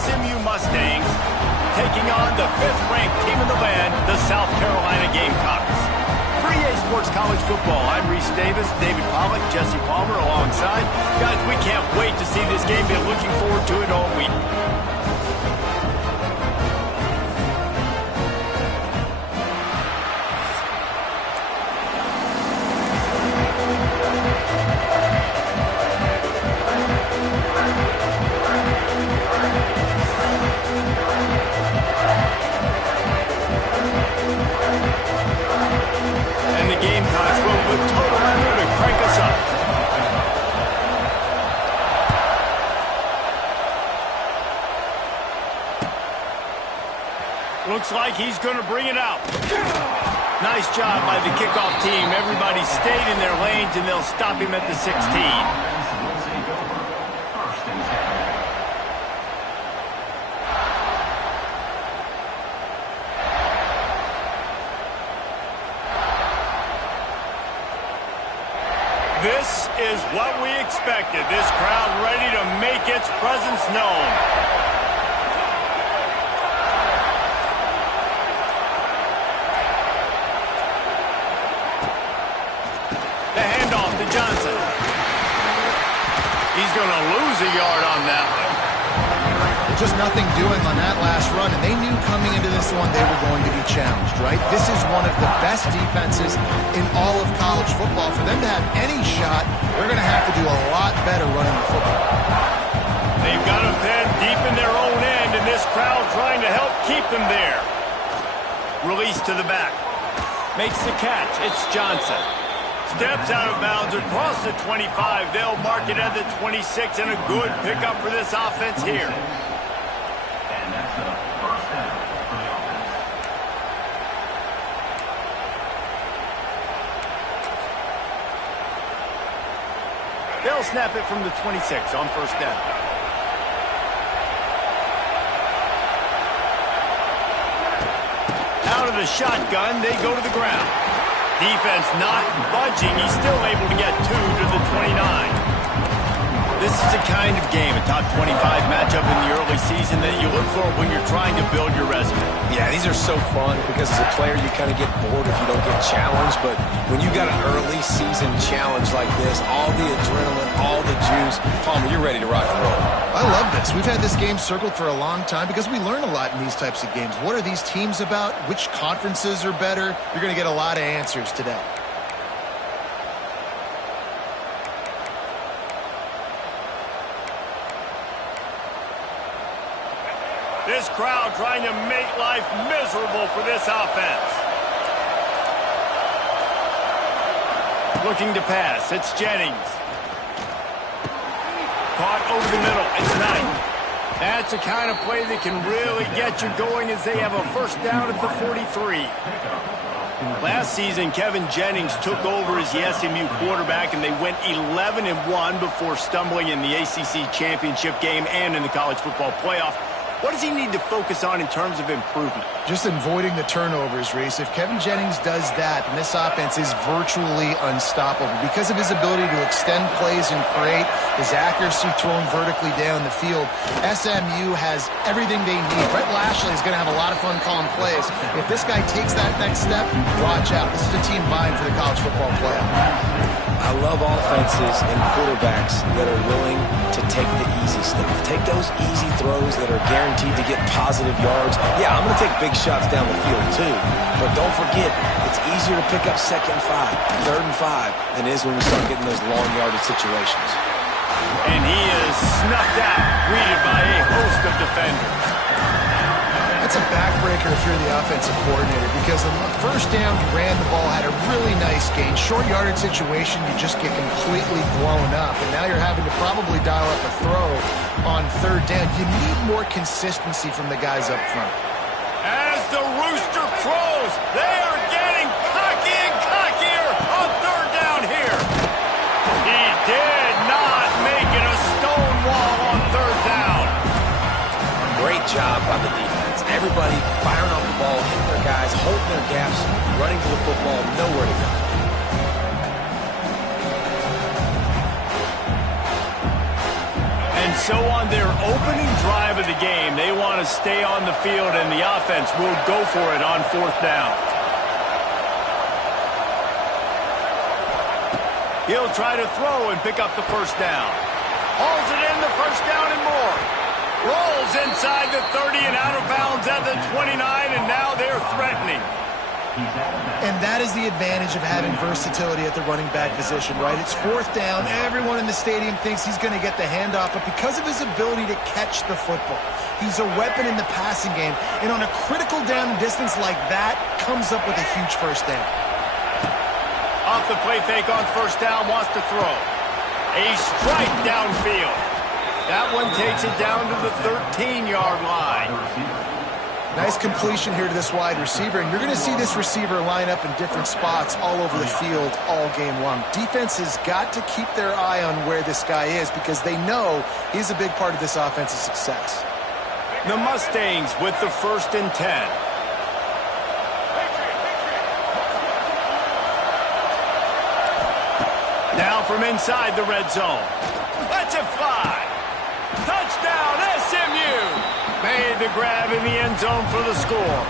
SMU Mustangs taking on the 5th-ranked team in the land, the South Carolina Gamecocks. For EA Sports College Football, I'm Reese Davis, David Pollack, Jesse Palmer alongside. Guys, we can't wait to see this game. Been looking forward to it all week. Looks like he's going to bring it out. Nice job by the kickoff team. Everybody stayed in their lanes, and they'll stop him at the 16. This is what we expected. This crowd ready to make its presence known. Johnson. He's going to lose a yard on that one. Just nothing doing on that last run, and they knew coming into this one they were going to be challenged, right? This is one of the best defenses in all of college football. For them to have any shot, they're going to have to do a lot better running the football. They've got them pinned deep in their own end, and this crowd trying to help keep them there. Release to the back. Makes the catch. It's Johnson. Steps out of bounds across the 25. They'll mark it at the 26, and a good pickup for this offense here. And that's a first down for the offense. They'll snap it from the 26 on first down. Out of the shotgun, they go to the ground. Defense not budging. He's still able to get 2 to the 29. This is the kind of game, a top 25 matchup in the early season, that you look for when you're trying to build your resume. Yeah, these are so fun because as a player you kind of get bored if you don't get challenged. But when you got an early season challenge like this, all the adrenaline, all the juice, Palmer, you're ready to rock and roll. I love this. We've had this game circled for a long time because we learn a lot in these types of games. What are these teams about? Which conferences are better? You're going to get a lot of answers today. This crowd trying to make life miserable for this offense. Looking to pass. It's Jennings. Caught over the middle. It's Knight. That's the kind of play that can really get you going as they have a first down at the 43. Last season, Kevin Jennings took over as the SMU quarterback, and they went 11-1 before stumbling in the ACC championship game and in the college football playoff. What does he need to focus on in terms of improvement? Just avoiding the turnovers, Reese. If Kevin Jennings does that, then this offense is virtually unstoppable because of his ability to extend plays and create, his accuracy throwing vertically down the field. SMU has everything they need. Brett Lashley is going to have a lot of fun calling plays. If this guy takes that next step, watch out. This is a team vying for the college football playoff. I love offenses and quarterbacks that are willing to take the easy stuff. Take those easy throws that are guaranteed to get positive yards. Yeah, I'm going to take big shots down the field too. But don't forget, it's easier to pick up 2nd and 5, 3rd and 5 than it is when we start getting those long yardage situations. And he is snuffed out, greeted by a host of defenders. That's a backbreaker if you're the offensive coordinator because the first down, you ran the ball, had a really nice gain. Short yardage situation, you just get completely blown up. And now you're having to probably dial up a throw on 3rd down. You need more consistency from the guys up front. As the rooster crows, they are getting cocky and cockier on 3rd down here. He did not make it a stone wall on 3rd down. Great job by the defense. Everybody firing off the ball, hitting their guys, holding their gaps, running to the football, nowhere to go. And So on their opening drive of the game, they want to stay on the field, and the offense will go for it on 4th down. He'll try to throw and pick up the 1st down. Hauls it in, the 1st down and more. Rolls inside the 30 and out of bounds at the 29, and now they're threatening. And that is the advantage of having versatility at the running back position, right? It's 4th down. Everyone in the stadium thinks he's going to get the handoff, but because of his ability to catch the football, he's a weapon in the passing game. And on a critical down and distance like that, comes up with a huge 1st down. Off the play fake on 1st down, wants to throw. A strike downfield. That one takes it down to the 13-yard line. Nice completion here to this wide receiver, and you're going to see this receiver line up in different spots all over the field all game long. Defense has got to keep their eye on where this guy is because they know he's a big part of this offense's success. The Mustangs with the 1st and 10. Now from inside the red zone. Let's it fly. Touchdown, SMU. Made the grab in the end zone for the score.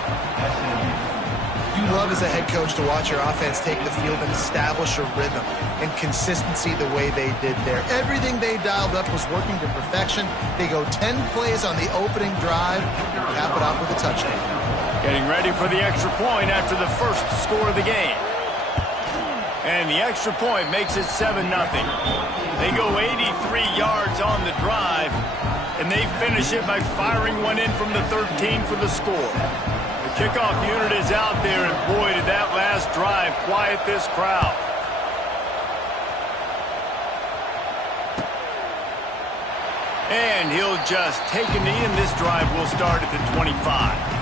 You love as a head coach to watch your offense take the field and establish a rhythm and consistency the way they did there. Everything they dialed up was working to perfection. They go 10 plays on the opening drive, cap it off with a touchdown. Getting ready for the extra point after the 1st score of the game. And the extra point makes it 7-0. They go 83 yards on the drive, and they finish it by firing one in from the 13 for the score. The kickoff unit is out there, and boy, did that last drive quiet this crowd. And he'll just take a knee, and this drive will start at the 25.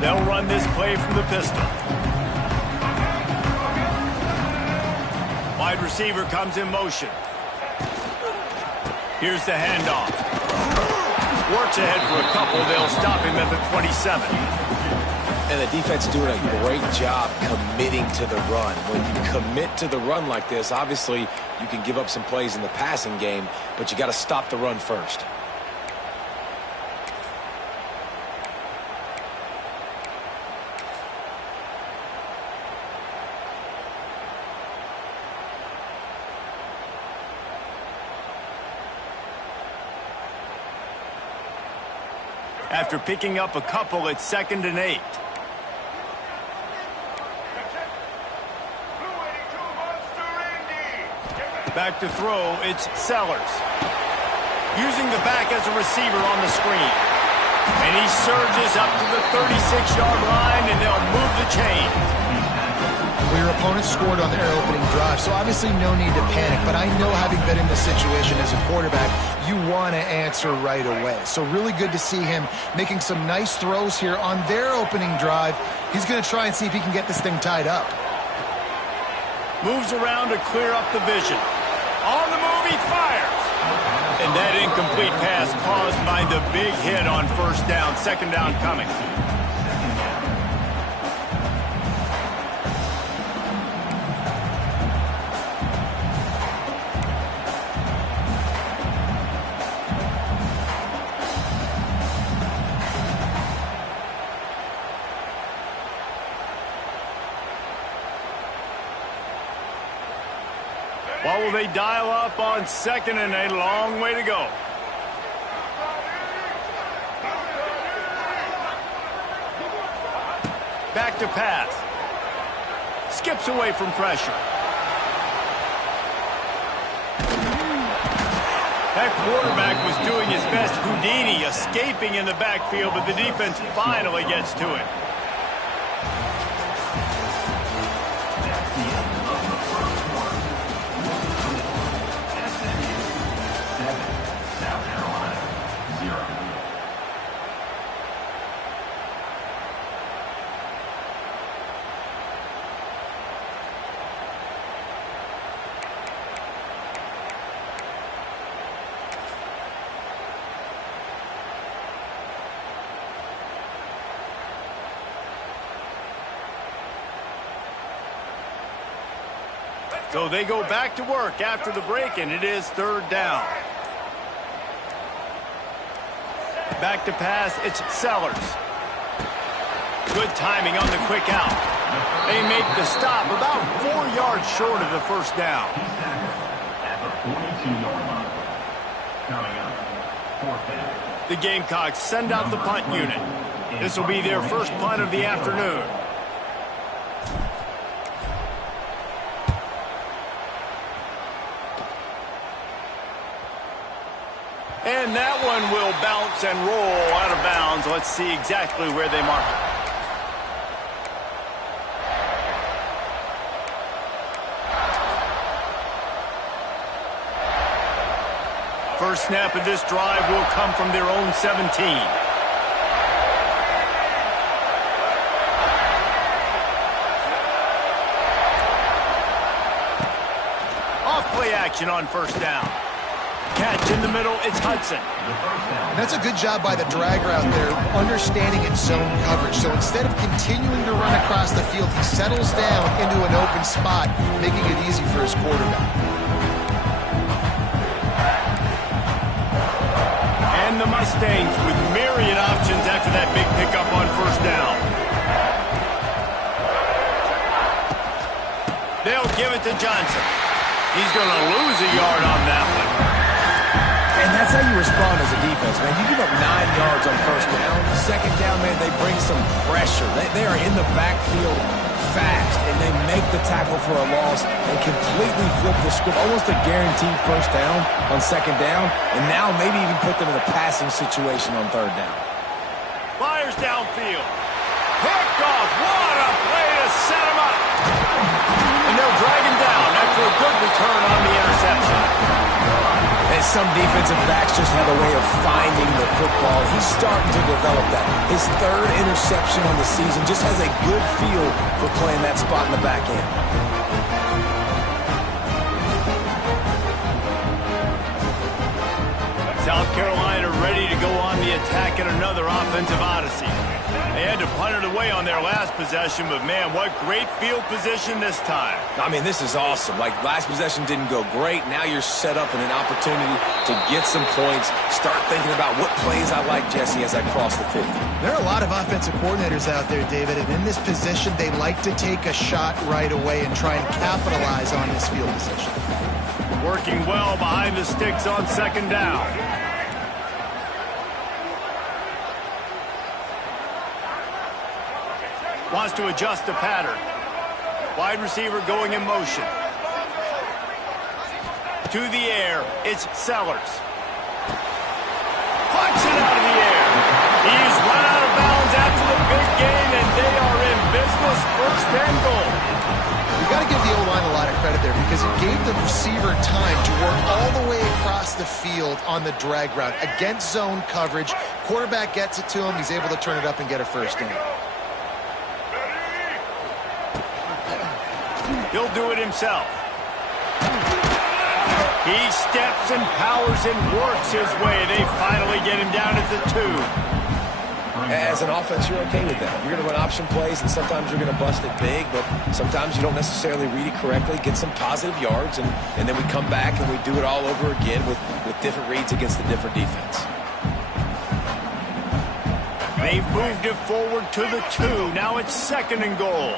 They'll run this play from the pistol. Wide receiver comes in motion. Here's the handoff. Works ahead for a couple. They'll stop him at the 27. And the defense doing a great job committing to the run. When you commit to the run like this, obviously you can give up some plays in the passing game, but you got to stop the run first. After picking up a couple, it's 2nd and 8. Back to throw, it's Sellers. Using the back as a receiver on the screen. And he surges up to the 36-yard line, and they'll move the chains. Well, your opponent scored on their opening drive, so obviously no need to panic. But I know, having been in this situation as a quarterback, you want to answer right away. So really good to see him making some nice throws here on their opening drive. He's going to try and see if he can get this thing tied up. Moves around to clear up the vision. On the move, he fires. And that incomplete pass caused by the big hit on 1st down, 2nd down coming. What will they dial up on 2nd and 8? Long way to go. Back to pass. Skips away from pressure. That quarterback was doing his best Houdini, escaping in the backfield, but the defense finally gets to it. So they go back to work after the break, and it is third down. Back to pass, it's Sellers. Good timing on the quick out. They make the stop about 4 yards short of the first down. At the 42-yard line. Coming up, fourth down. The Gamecocks send out the punt unit. This will be their first punt of the afternoon. And that one will bounce and roll out of bounds. Let's see exactly where they mark it. First snap of this drive will come from their own 17. Off play action on first down. Catch in the middle, it's Hudson. And that's a good job by the drag route there, understanding its zone coverage. So instead of continuing to run across the field, he settles down into an open spot, making it easy for his quarterback. And the Mustangs with myriad options after that big pickup on first down. They'll give it to Johnson. He's going to lose a yard on that one. And that's how you respond as a defense, man. You give up 9 yards on first down. Second down, man, they bring some pressure. They are in the backfield fast, and they make the tackle for a loss and completely flip the script. Almost a guaranteed first down on second down, and now maybe even put them in a passing situation on third down. Fires downfield. Picked off. What a play to set him up. And they'll drag him down after a good return on the interception. And some defensive backs just have a way of finding the football. He's starting to develop that. His third interception on the season just has a good feel for playing that spot in the back end. South Carolina ready to go on the attack in another offensive odyssey. They had to punt it away on their last possession, but man, what great field position this time. I mean, this is awesome. Like, last possession didn't go great. Now you're set up in an opportunity to get some points. Start thinking about what plays I like, Jesse, as I cross the 50. There are a lot of offensive coordinators out there, David, and in this position, they like to take a shot right away and try and capitalize on this field position. Working well behind the sticks on second down. Wants to adjust the pattern. Wide receiver going in motion. To the air, it's Sellers. Punch it out of the air. He's run out of bounds after the big gain, and they are in business, first and goal. You got to give the O-line a lot of credit there because it gave the receiver time to work all the way across the field on the drag route. Against zone coverage, quarterback gets it to him. He's able to turn it up and get a first down. He'll do it himself. He steps and powers and works his way. They finally get him down at the 2. As an offense, you're okay with that. You're going to run option plays, and sometimes you're going to bust it big, but sometimes you don't necessarily read it correctly, get some positive yards, and then we come back and we do it all over again with different reads against the different defense. They've moved it forward to the 2. Now it's second and goal.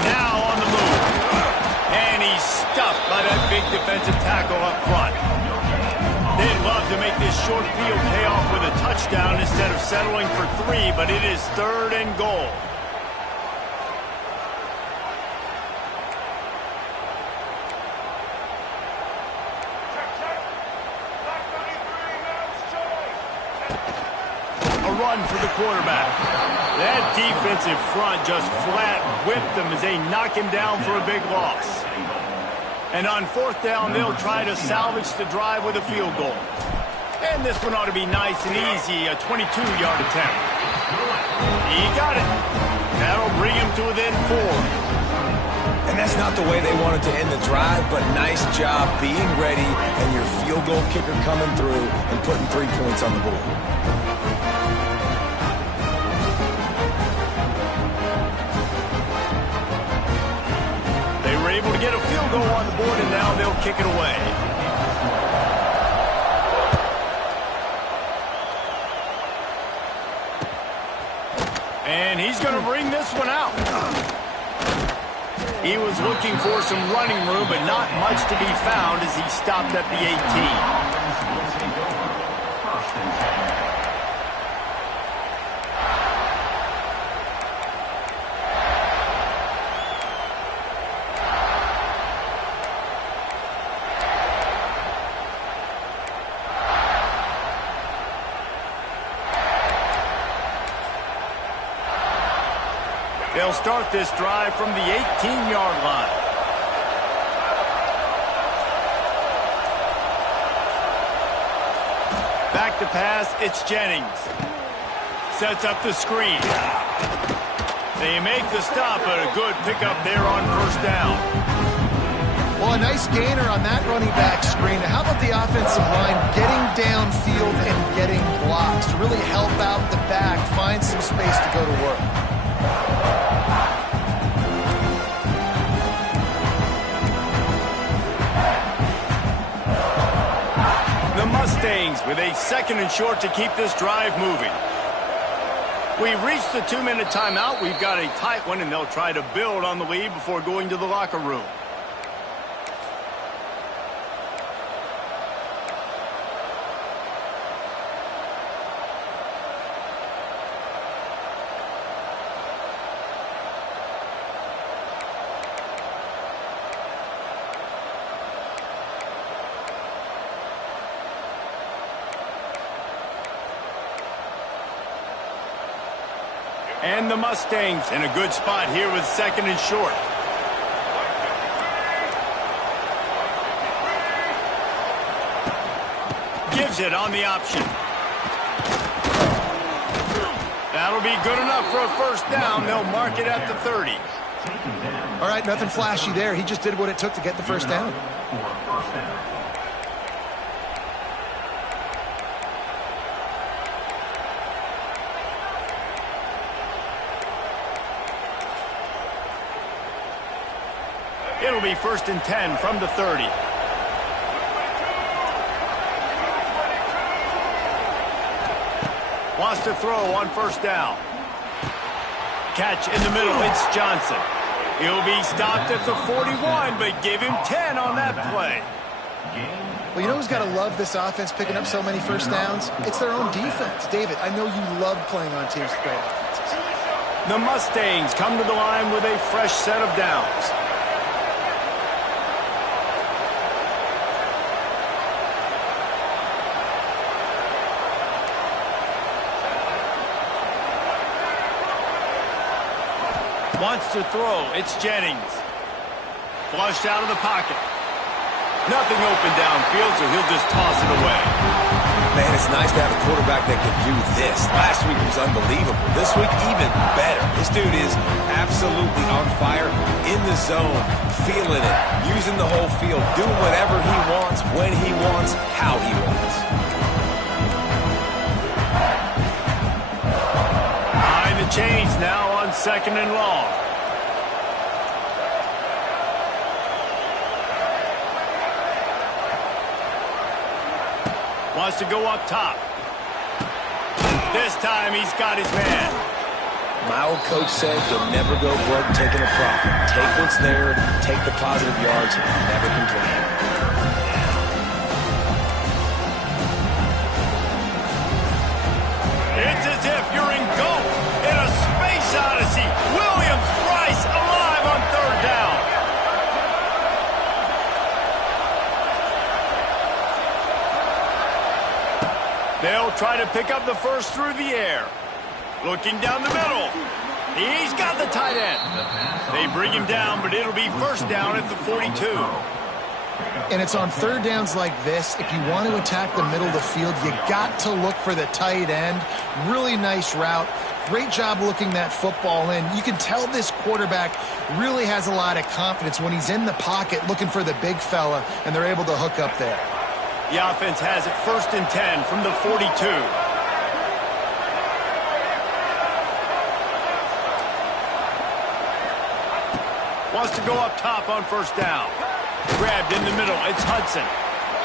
Now on the move. And he's stuffed by that big defensive tackle up front. They'd love to make this short field pay off with a touchdown instead of settling for 3, but it is third and goal. A run for the quarterback. That defensive front just flat whipped them as they knock him down for a big loss. And on fourth down, they'll try to salvage the drive with a field goal. And this one ought to be nice and easy, a 22-yard attempt. He got it. That'll bring him to within 4. And that's not the way they wanted to end the drive, but nice job being ready and your field goal kicker coming through and putting 3 points on the board. able to get a field goal on the board, and now they'll kick it away. And he's going to bring this one out. He was looking for some running room, but not much to be found as he stopped at the 18. They'll start this drive from the 18-yard line. Back to pass, it's Jennings. Sets up the screen. They make the stop, but a good pickup there on first down. Well, a nice gainer on that running back screen. How about the offensive line getting downfield and getting blocks to really help out the back, find some space to go to work? The Mustangs with a 2nd and short to keep this drive moving. We've reached the 2-minute timeout. We've got a tight one, and they'll try to build on the lead before going to the locker room. And the Mustangs in a good spot here with 2nd and short. Gives it on the option. That'll be good enough for a first down. They'll mark it at the 30. All right, nothing flashy there. He just did what it took to get the first down. It'll be 1st and 10 from the 30. Wants to throw on first down. Catch in the middle, it's Johnson. He'll be stopped at the 41, but give him 10 on that play. Well, you know who's got to love this offense picking up so many first downs? It's their own defense. David, I know you love playing on teams with great offenses. The Mustangs come to the line with a fresh set of downs. Wants to throw. It's Jennings. Flushed out of the pocket. Nothing open downfield, so he'll just toss it away. Man, it's nice to have a quarterback that can do this. Last week was unbelievable. This week, even better. This dude is absolutely on fire, in the zone, feeling it, using the whole field, doing whatever he wants, when he wants, how he wants. Behind the chains now on 2nd and long. Wants to go up top. This time he's got his man. My old coach said you'll never go broke taking a profit. Take what's there, take the positive yards, and never complain. It's as if you're in golf in a space odyssey. Williams-Brice alive on 3rd down. They'll try to pick up the first through the air. Looking down the middle. He's got the tight end. They bring him down, but it'll be first down at the 42. And it's on 3rd downs like this. If you want to attack the middle of the field, you got to look for the tight end. Really nice route. Great job looking that football in. You can tell this quarterback really has a lot of confidence when he's in the pocket looking for the big fella, and they're able to hook up there. The offense has it 1st and 10 from the 42. Wants to go up top on first down. Grabbed in the middle. It's Hudson.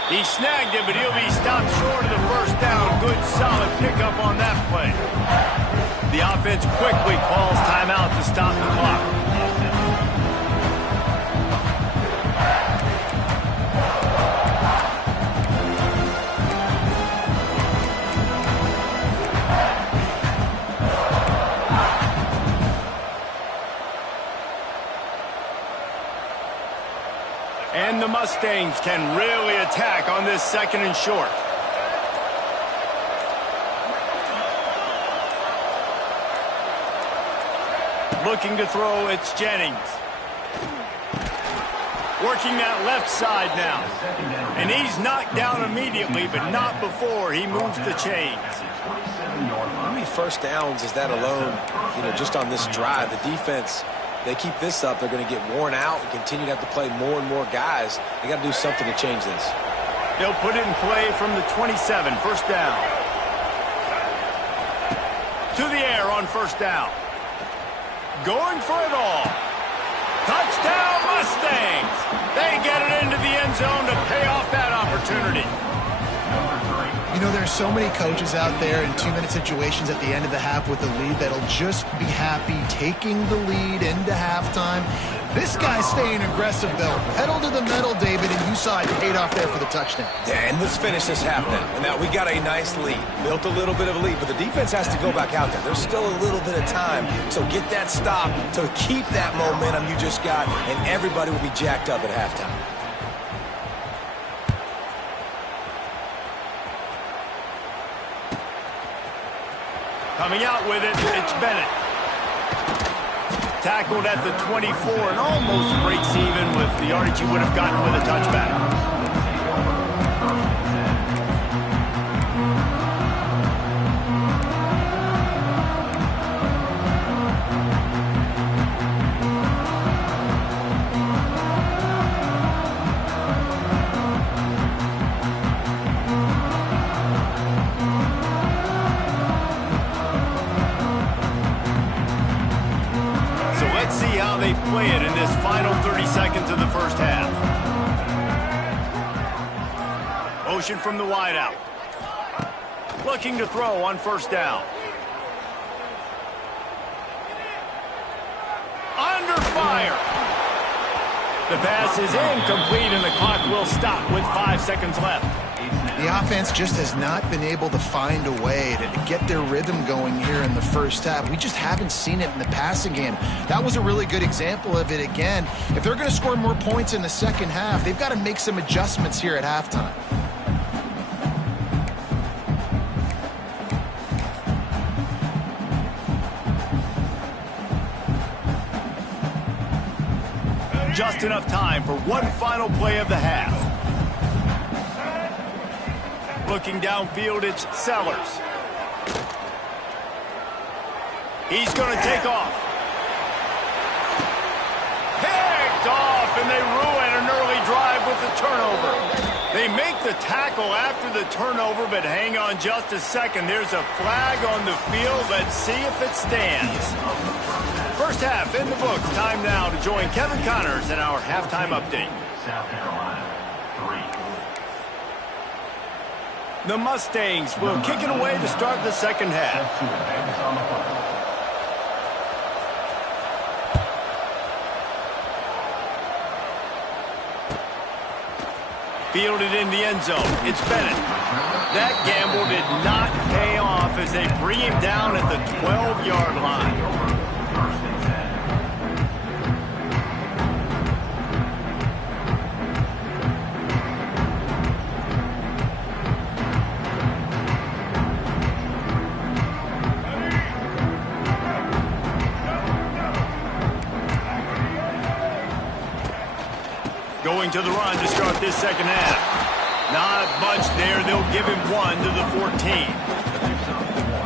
He snagged it, but he'll be stopped short of the first down. Good, solid pickup on that play. The offense quickly calls timeout to stop the clock. And the Mustangs can really attack on this second and short. Looking to throw, it's Jennings. Working that left side now. And he's knocked down immediately, but not before he moves the chains. How many first downs is that alone, just on this drive? The defense, they keep this up, they're going to get worn out and continue to have to play more and more guys. They got to do something to change this. They'll put it in play from the 27, first down. To the air on first down. Going for it all. Touchdown, Mustangs! They get it into the end zone to pay off that opportunity. There's so many coaches out there in 2-minute situations at the end of the half with the lead that'll just be happy taking the lead into halftime. This guy's staying aggressive, though. Pedal to the metal, David, and you saw it paid off there for the touchdown. Yeah, and let's finish this half now. And now we got a nice lead. Built a little bit of a lead, but the defense has to go back out there. There's still a little bit of time. So get that stop to keep that momentum you just got, and everybody will be jacked up at halftime. Coming out with it, it's Bennett. Tackled at the 24 and almost breaks even with the yardage he would have gotten with a touchback. They play it in this final 30 seconds of the first half. Motion from the wideout. Looking to throw on first down. Under fire. The pass is incomplete and the clock will stop with 5 seconds left. The offense just has not been able to find a way to get their rhythm going here in the first half. We just haven't seen it in the passing game. That was a really good example of it again. If they're going to score more points in the second half, they've got to make some adjustments here at halftime. Just enough time for one final play of the half. Looking downfield, it's Sellers. He's going to take off. Picked off, and they ruin an early drive with the turnover. They make the tackle after the turnover, but hang on just a second. There's a flag on the field. Let's see if it stands. First half in the books. Time now to join Kevin Connors in our halftime update. South Carolina, 3. The Mustangs will kick it away to start the second half. Fielded in the end zone. It's Bennett. That gamble did not pay off as they bring him down at the 12-yard line. Going to the run to start this second half. Not much there. They'll give him 1 to the 14.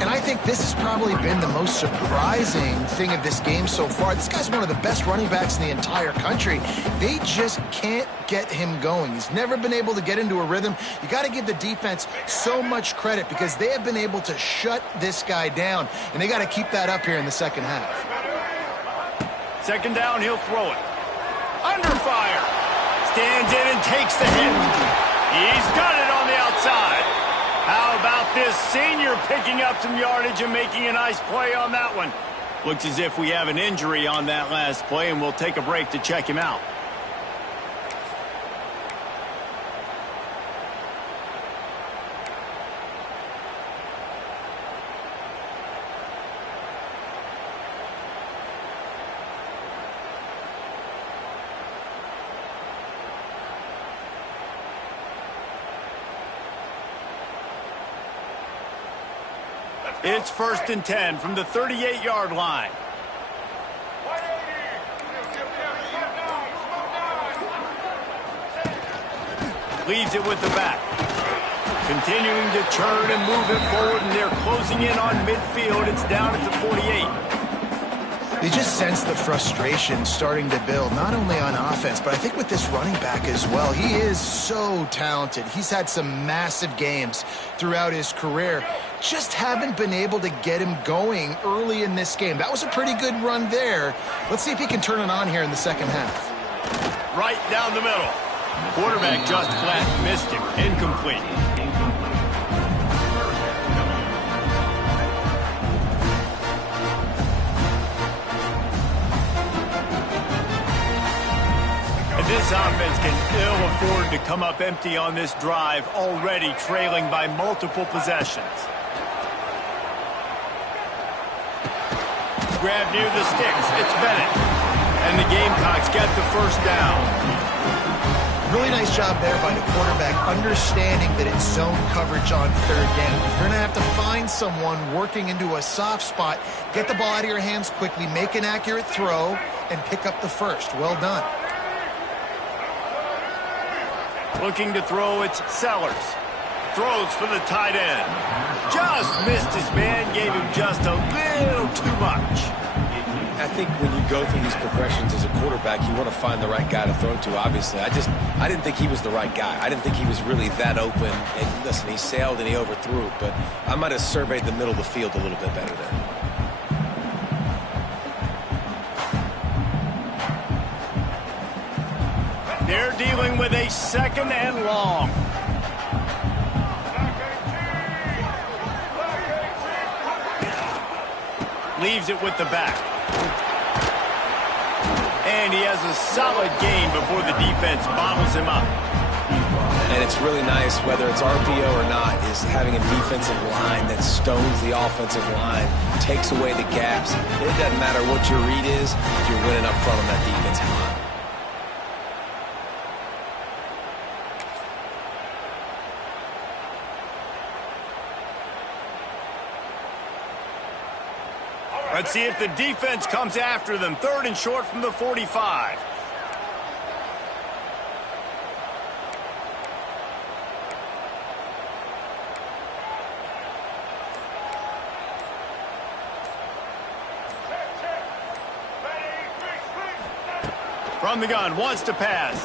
And I think this has probably been the most surprising thing of this game so far. This guy's one of the best running backs in the entire country. They just can't get him going. He's never been able to get into a rhythm. You got to give the defense so much credit because they have been able to shut this guy down. And they got to keep that up here in the second half. Second down, he'll throw it. Under fire. Stands in and takes the hit. He's got it on the outside. How about this senior picking up some yardage and making a nice play on that one? Looks as if we have an injury on that last play, and we'll take a break to check him out. It's 1st and 10 from the 38-yard line. Leaves it with the back. Continuing to turn and move it forward, and they're closing in on midfield. It's down at the 48. You just sense the frustration starting to build, not only on offense, but I think with this running back as well. He is so talented. He's had some massive games throughout his career. Just haven't been able to get him going early in this game. That was a pretty good run there. Let's see if he can turn it on here in the second half. Right down the middle. Quarterback just flat missed him. Incomplete. This offense can ill afford to come up empty on this drive, already trailing by multiple possessions. Grab near the sticks. It's Bennett. And the Gamecocks get the first down. Really nice job there by the quarterback, understanding that it's zone coverage on third down. You're going to have to find someone working into a soft spot, get the ball out of your hands quickly, make an accurate throw, and pick up the first. Well done. Looking to throw, it's Sellers. Throws for the tight end. Just missed his man, gave him just a little too much. I think when you go through these progressions as a quarterback, you want to find the right guy to throw to, obviously. I didn't think he was the right guy. I didn't think he was really that open. And listen, he sailed and he overthrew it, but I might have surveyed the middle of the field a little bit better there. They're dealing with a 2nd and long. Leaves it with the back. And he has a solid gain before the defense bottles him up. And it's really nice, whether it's RPO or not, is having a defensive line that stones the offensive line, takes away the gaps. It doesn't matter what your read is if you're winning up front on that defensive line. Let's see if the defense comes after them. 3rd and short from the 45. From the gun, wants to pass.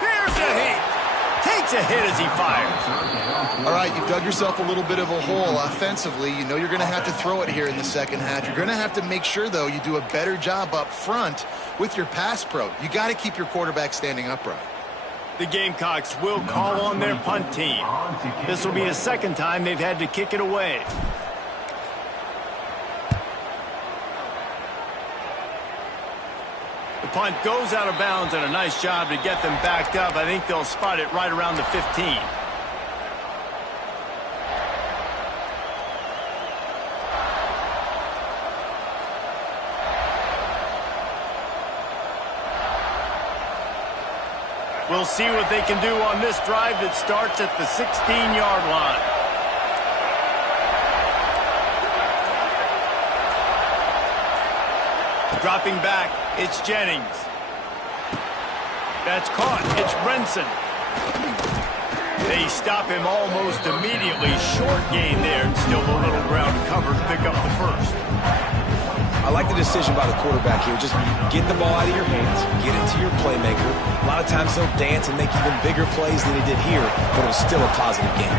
Here's a hit. Takes a hit as he fires. All right, you've dug yourself a little bit of a hole offensively. You know you're going to have to throw it here in the second half. You're going to have to make sure, though, you do a better job up front with your pass pro. You got to keep your quarterback standing upright. The Gamecocks will call on their punt team. This will be the second time they've had to kick it away. The punt goes out of bounds, and a nice job to get them backed up. I think they'll spot it right around the 15. We'll see what they can do on this drive that starts at the 16-yard line. Dropping back, it's Jennings. That's caught, it's Brenson. They stop him almost immediately. Short gain there, and still a little ground cover to pick up the first. I like the decision by the quarterback here. Just get the ball out of your hands, get it to your playmaker. A lot of times they'll dance and make even bigger plays than he did here, but it was still a positive game.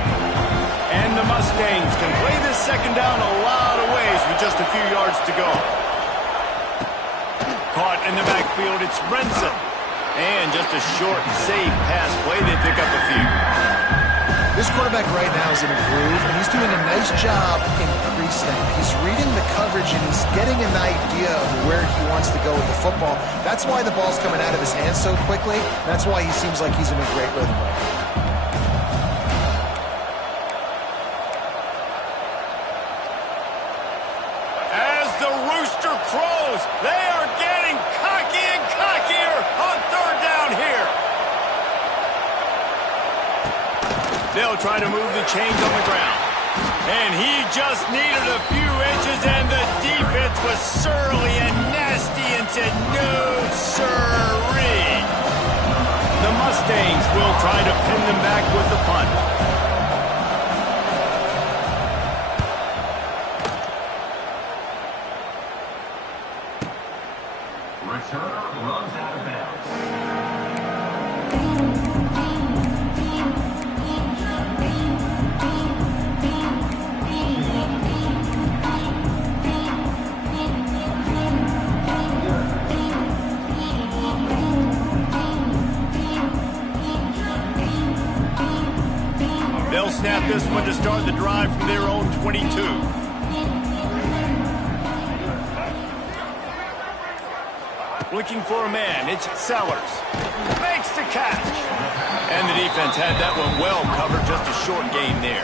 And the Mustangs can play this second down a lot of ways with just a few yards to go. Caught in the backfield, it's Brenson. And just a short, safe pass play. They pick up a few. This quarterback right now is in a groove, and he's doing a nice job in pre-snap. He's reading the coverage, and he's getting an idea of where he wants to go with the football. That's why the ball's coming out of his hands so quickly. That's why he seems like he's in a great rhythm right now. As the rooster crows, they are getting cocky and cockier on third down here. They'll try to move the chains on the ground. And he just needed a few inches, and the defense was surly and nasty and said, no, sirree. The Mustangs will try to pin them back with the punt. Returner runs out of bounds. They'll snap this one to start the drive from their own 22. Looking for a man, it's Sellers. Makes the catch. And the defense had that one well covered, just a short gain there.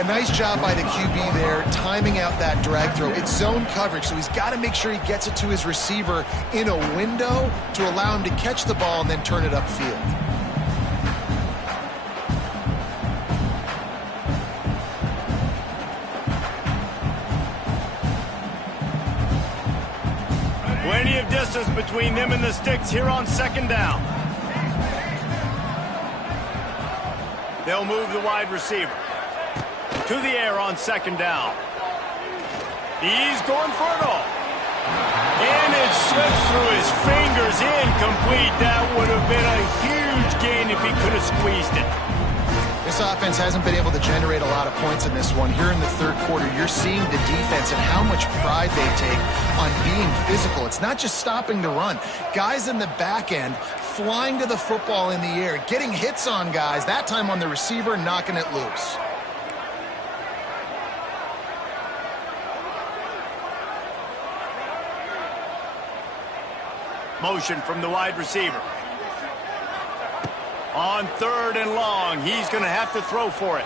A nice job by the QB there, timing out that drag throw. It's zone coverage, so he's got to make sure he gets it to his receiver in a window to allow him to catch the ball and then turn it upfield. Plenty of distance between them and the sticks here on second down. They'll move the wide receiver to the air on second down. He's going for it all. And it slips through his fingers, incomplete. That would have been a huge gain if he could have squeezed it. This offense hasn't been able to generate a lot of points in this one. Here in the third quarter, you're seeing the defense and how much pride they take on being physical. It's not just stopping the run. Guys in the back end flying to the football in the air, getting hits on guys, that time on the receiver, knocking it loose. Motion from the wide receiver. On third and long, he's going to have to throw for it.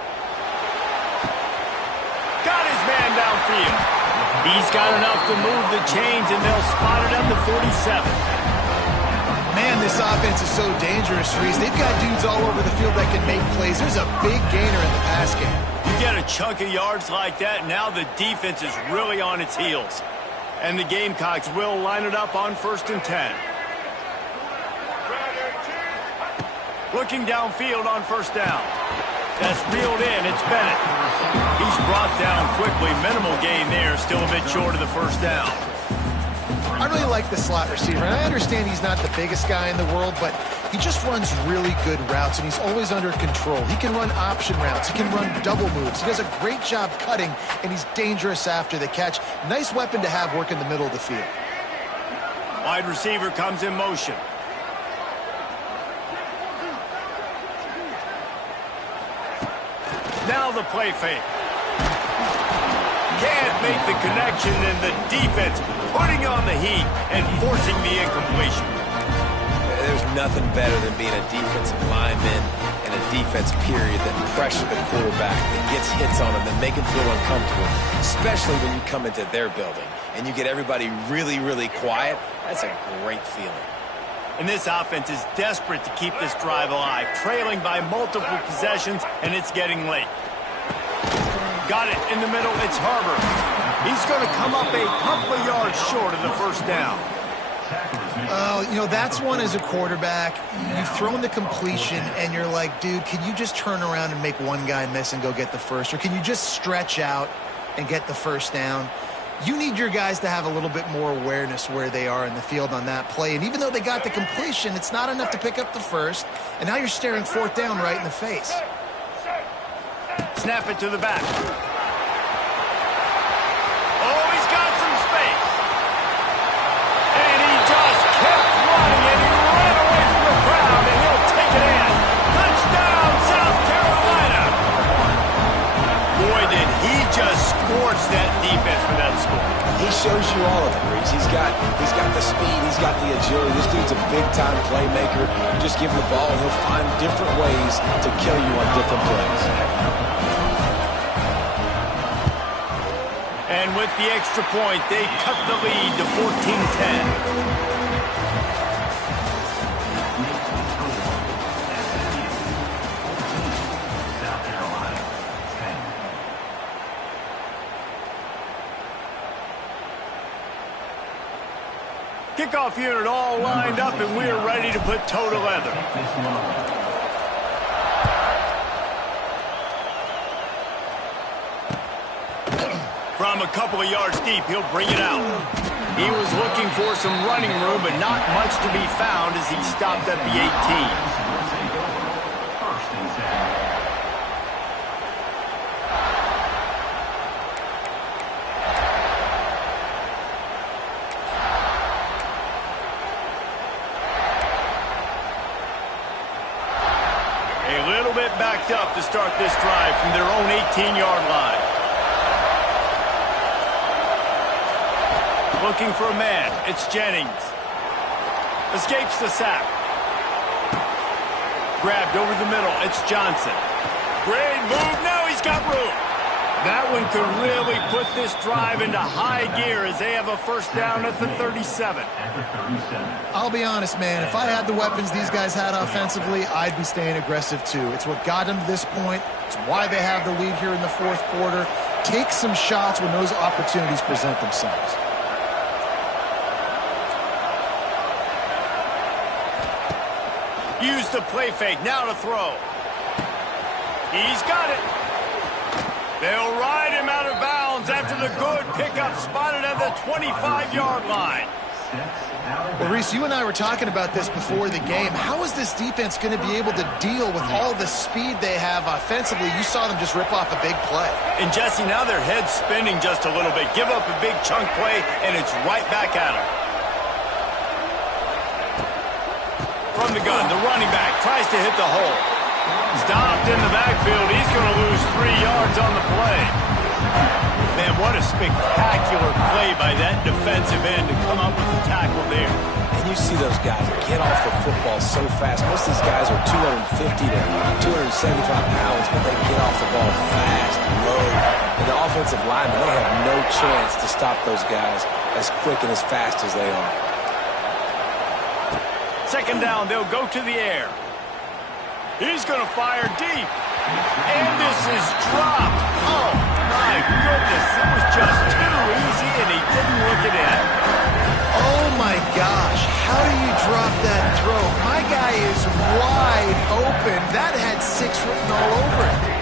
Got his man downfield. He's got enough to move the chains, and they'll spot it at the 47. Man, this offense is so dangerous, Reese. They've got dudes all over the field that can make plays. There's a big gainer in the pass game. You get a chunk of yards like that, now the defense is really on its heels. And the Gamecocks will line it up on 1st and 10. Looking downfield on 1st down. That's reeled in. It's Bennett. He's brought down quickly. Minimal gain there. Still a bit short of the 1st down. I really like the slot receiver. And I understand he's not the biggest guy in the world, but he just runs really good routes, and he's always under control. He can run option routes. He can run double moves. He does a great job cutting, and he's dangerous after the catch. Nice weapon to have work in the middle of the field. Wide receiver comes in motion. Now the play fake. Can't make the connection, and the defense putting on the heat and forcing the incompletion. There's nothing better than being a defensive lineman and a defense period that pressure the quarterback, that gets hits on him, that make him feel uncomfortable, especially when you come into their building and you get everybody really, really quiet. That's a great feeling. And this offense is desperate to keep this drive alive, trailing by multiple possessions, and it's getting late. Got it in the middle. It's Harbor. He's going to come up a couple of yards short of the 1st down. Oh, you know, that's one as a quarterback. You've thrown the completion, and you're like, dude, can you just turn around and make one guy miss and go get the first? Or can you just stretch out and get the 1st down? You need your guys to have a little bit more awareness where they are in the field on that play. And even though they got the completion, it's not enough to pick up the 1st. And now you're staring 4th down right in the face. Snap it to the back. Oh, he's got some space. And he just kept running, and he ran torched that defense for that score. He shows you all of it, Reese. He's got the speed, he's got the agility. This dude's a big-time playmaker. You just give him the ball, and he'll find different ways to kill you on different plays. And with the extra point, they cut the lead to 14-10. Kickoff unit all lined up, and we are ready to put toe to leather. From a couple of yards deep, he'll bring it out. He was looking for some running room, but not much to be found as he stopped at the 18. Backed up to start this drive from their own 18-yard line. Looking for a man. It's Jennings. Escapes the sack. Grabbed over the middle. It's Johnson. Great move. Now he's got room. That one could really put this drive into high gear as they have a first down at the 37. I'll be honest, man. If I had the weapons these guys had offensively, I'd be staying aggressive too. It's what got them to this point. It's why they have the lead here in the fourth quarter. Take some shots when those opportunities present themselves. Use the play fake. Now to throw. He's got it. They'll ride him out of bounds after the good pickup spotted at the 25-yard line. Well, Reese, you and I were talking about this before the game. How is this defense going to be able to deal with all the speed they have offensively? You saw them just rip off a big play. And, Jesse, now their head's spinning just a little bit. Give up a big chunk play, and it's right back at them. From the gun, the running back tries to hit the hole. Stopped in the backfield. He's going to lose 3 yards on the play. Man, what a spectacular play by that defensive end to come up with the tackle there. And you see those guys get off the football so fast. Most of these guys are 250 to 275 pounds, but they get off the ball fast, low. And the offensive linemen, they have no chance to stop those guys as quick and as fast as they are. Second down, they'll go to the air. He's going to fire deep. And this is dropped. Oh, my goodness. It was just too easy, and he didn't look it in. Oh, my gosh. How do you drop that throw? My guy is wide open. That had 6 written all over it.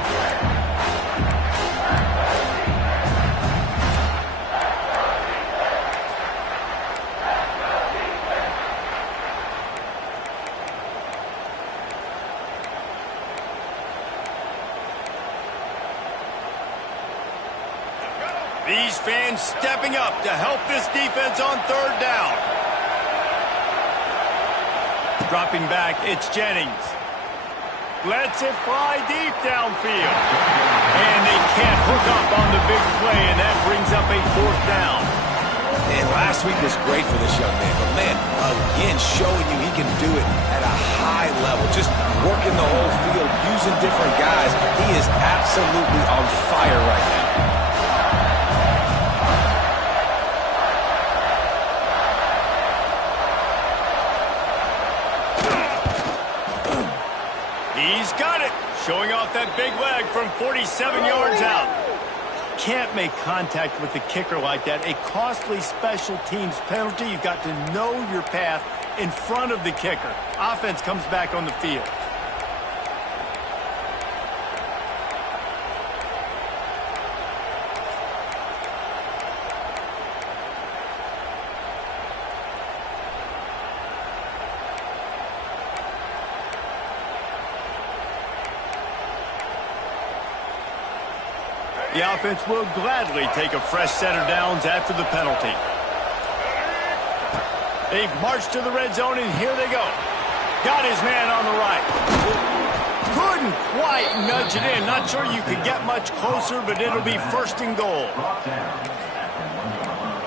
These fans stepping up to help this defense on third down. Dropping back, it's Jennings. Lets it fly deep downfield. And they can't hook up on the big play, and that brings up a fourth down. And last week was great for this young man. But, man, again, showing you he can do it at a high level. Just working the whole field, using different guys. He is absolutely on fire right now. He's got it. Showing off that big leg from 47 yards out. Can't make contact with the kicker like that. A costly special teams penalty. You've got to know your path in front of the kicker. Offense comes back on the field. The offense will gladly take a fresh set of downs after the penalty. They've marched to the red zone, and here they go. Got his man on the right. couldn't quite nudge it in. Not sure you could get much closer, but it'll be first and goal. Brought down after 1 yard.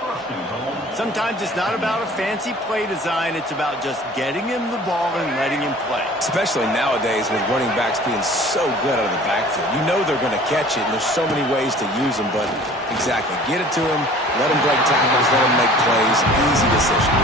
First and goal. Sometimes it's not about a fancy play design. It's about just getting him the ball and letting him play. Especially nowadays with running backs being so good out of the backfield. You know they're going to catch it, and there's so many ways to use them, but exactly. Get it to him, let him break tackles, let him make plays. Easy decision.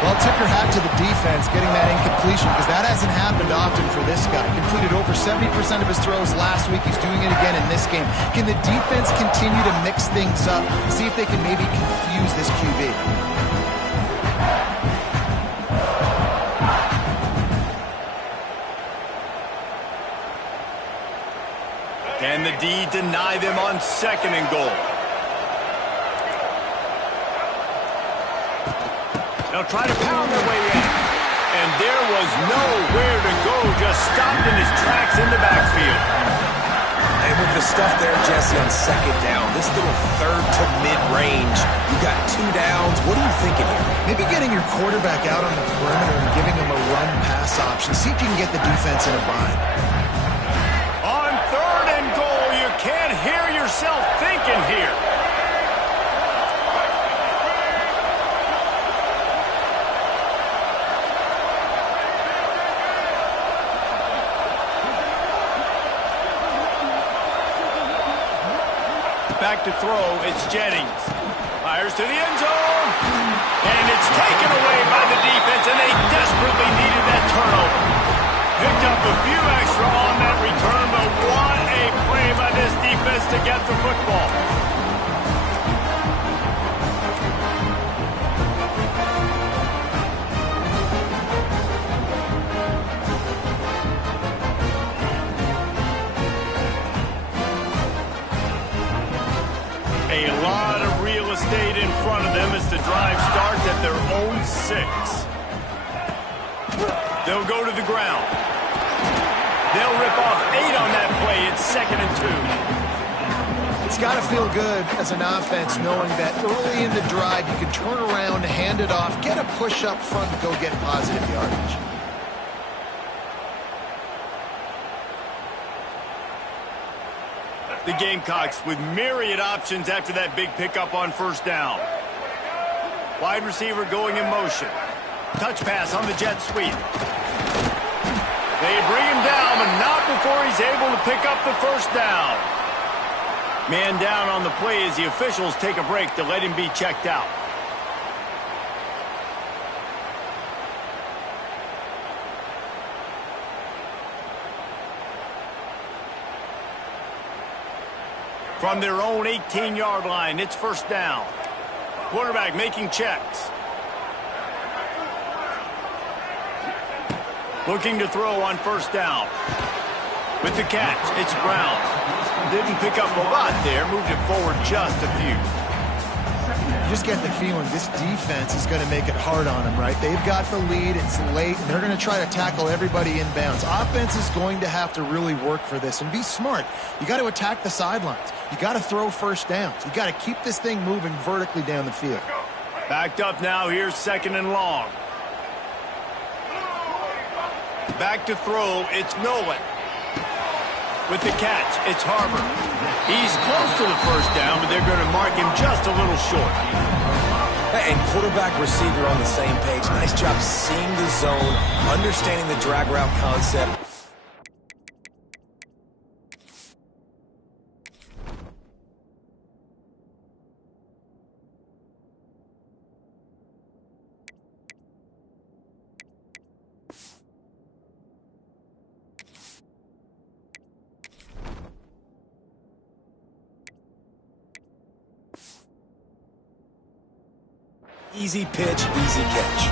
Well, tip your hat to the defense getting that incompletion because that hasn't happened often for this guy. Completed over 70% of his throws last week. He's doing it again in this game. Can the defense continue to mix things up? See if they can maybe confuse this QB. Can the D deny them on second and goal? They'll try to pound their way in. And there was nowhere to go, just stopped in his tracks in the backfield. And with the stuff there, Jesse, on second down, this little third to mid-range, you got 2 downs. What are you thinking here? Maybe getting your quarterback out on the perimeter and giving him a run-pass option. See if you can get the defense in a bind. On third and goal, you can't hear yourself thinking here. Back to throw, it's Jennings. Fires to the end zone. And it's taken away by the defense, and they desperately needed that turnover. Picked up a few extra on that return, but what a play by this defense to get the football. A lot of real estate in front of them as the drive starts at their own 6. They'll go to the ground. They'll rip off 8 on that play. It's 2nd and 2. It's got to feel good as an offense knowing that early in the drive you can turn around, hand it off, get a push up front, and go get positive yardage. The Gamecocks with myriad options after that big pickup on first down. Wide receiver going in motion. Touch pass on the jet sweep. They bring him down, but not before he's able to pick up the first down. Man down on the play as the officials take a break to let him be checked out. From their own 18-yard line, it's first down. Quarterback making checks. Looking to throw on first down. With the catch, it's Brown. Didn't pick up a lot there, moved it forward just a few. You just get the feeling this defense is going to make it hard on them, right? They've got the lead, it's late, and they're going to try to tackle everybody inbounds. Offense is going to have to really work for this and be smart. You got to attack the sidelines. You got to throw first downs. You got to keep this thing moving vertically down the field. Backed up now, here's 2nd and long. Back to throw, it's Nolan. With the catch, it's Harbor. He's close to the first down, but they're going to mark him just a little short. And quarterback receiver on the same page. Nice job seeing the zone, understanding the drag route concept. Easy pitch, easy catch.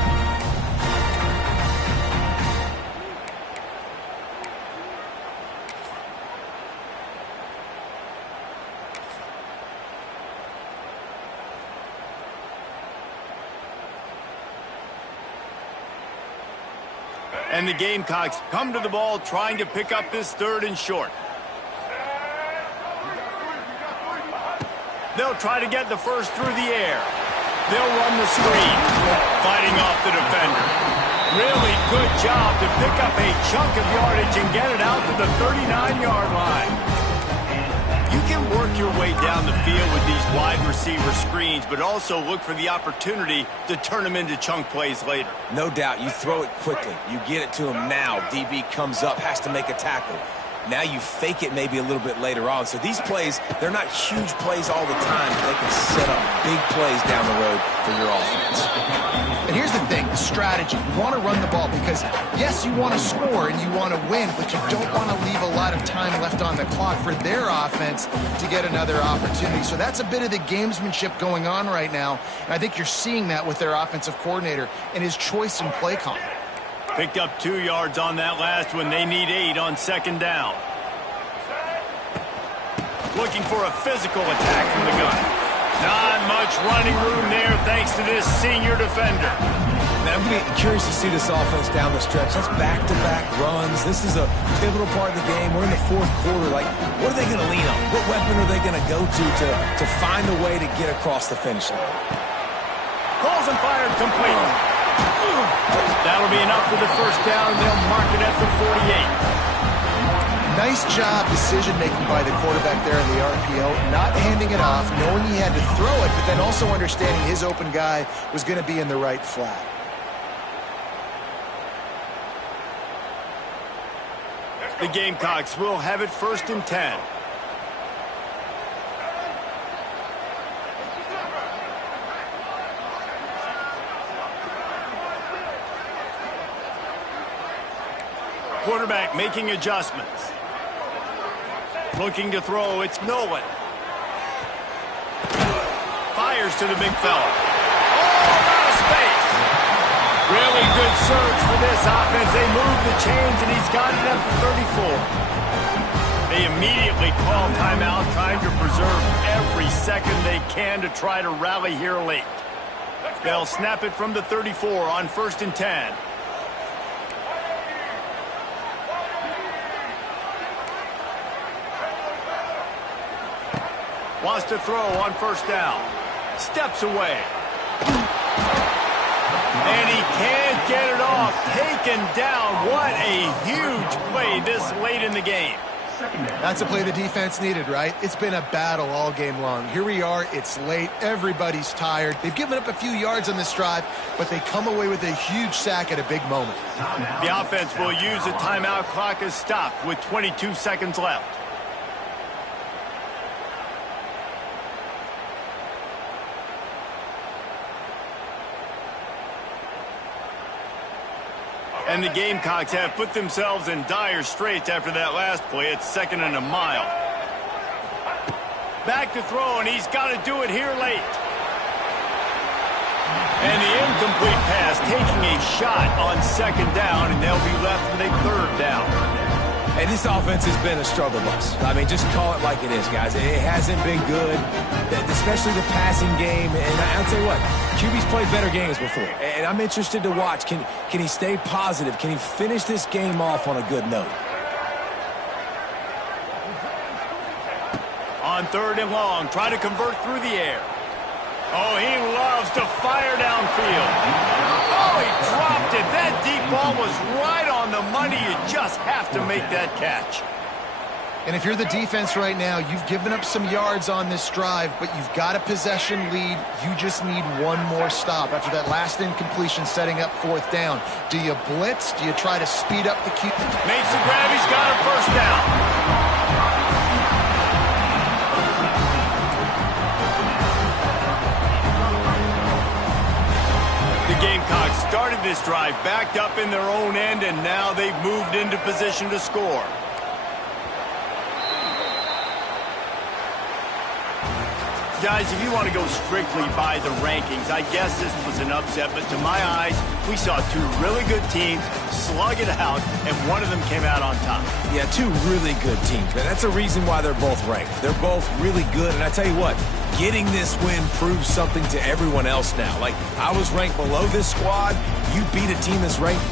And the Gamecocks come to the ball trying to pick up this 3rd and short. They'll try to get the first through the air. They'll run the screen, fighting off the defender. Really good job to pick up a chunk of yardage and get it out to the 39-yard line. You can work your way down the field with these wide receiver screens, but also look for the opportunity to turn them into chunk plays later. No doubt. You throw it quickly. You get it to him now. DB comes up, has to make a tackle. Now you fake it maybe a little bit later on. So these plays, they're not huge plays all the time, but they can set up big plays down the road for your offense. And here's the thing, strategy. You want to run the ball because, yes, you want to score and you want to win, but you don't want to leave a lot of time left on the clock for their offense to get another opportunity. So that's a bit of the gamesmanship going on right now. And I think you're seeing that with their offensive coordinator and his choice in play call. Picked up 2 yards on that last one. They need 8 on second down. Looking for a physical attack from the gun. Not much running room there thanks to this senior defender. Now, I'm going to be curious to see this offense down the stretch. That's back-to-back runs. This is a pivotal part of the game. We're in the fourth quarter. Like, what are they going to lean on? What weapon are they going to go to find a way to get across the finish line? Calls and fired complete. That'll be enough for the first down. They'll mark it at the 48. Nice job decision-making by the quarterback there in the RPO, not handing it off, knowing he had to throw it, but then also understanding his open guy was going to be in the right flat. The Gamecocks will have it 1st and 10. Quarterback making adjustments. Looking to throw, it's Nolan. Fires to the big fella. Oh, out of space. Really good surge for this offense. They move the chains, and he's got it at the 34. They immediately call timeout, trying to preserve every second they can to try to rally here late. They'll snap it from the 34 on 1st and 10. Wants to throw on 1st down. Steps away. And he can't get it off. Taken down. What a huge play this late in the game. That's a play the defense needed, right? It's been a battle all game long. Here we are. It's late. Everybody's tired. They've given up a few yards on this drive, but they come away with a huge sack at a big moment. The offense will use the timeout clock as stopped with 22 seconds left. And the Gamecocks have put themselves in dire straits after that last play. It's 2nd and a mile. Back to throw, and he's got to do it here late. And the incomplete pass taking a shot on 2nd down, and they'll be left with a 3rd down. Hey, this offense has been a struggle bus. I mean, just call it like it is, guys. It hasn't been good, especially the passing game. And I'll tell you what, QB's played better games before. And I'm interested to watch. Can he stay positive? Can he finish this game off on a good note? On 3rd and long, try to convert through the air. Oh, he loves to fire downfield. Oh, he dropped it. That deep ball was right on the money. You just have to make that catch. And if you're the defense right now, you've given up some yards on this drive, but you've got a possession lead. You just need one more stop after that last incompletion setting up 4th down. Do you blitz? Do you try to speed up the keep? Makes the grab. He's got a 1st down. The Gamecocks started this drive backed up in their own end, and now they've moved into position to score. Guys, if you want to go strictly by the rankings, I guess this was an upset, but to my eyes, we saw 2 really good teams slug it out, and one of them came out on top. Yeah, 2 really good teams. Man, that's a reason why they're both ranked. They're both really good, and I tell you what, getting this win proves something to everyone else now. Like, I was ranked below this squad. You beat a team that's ranked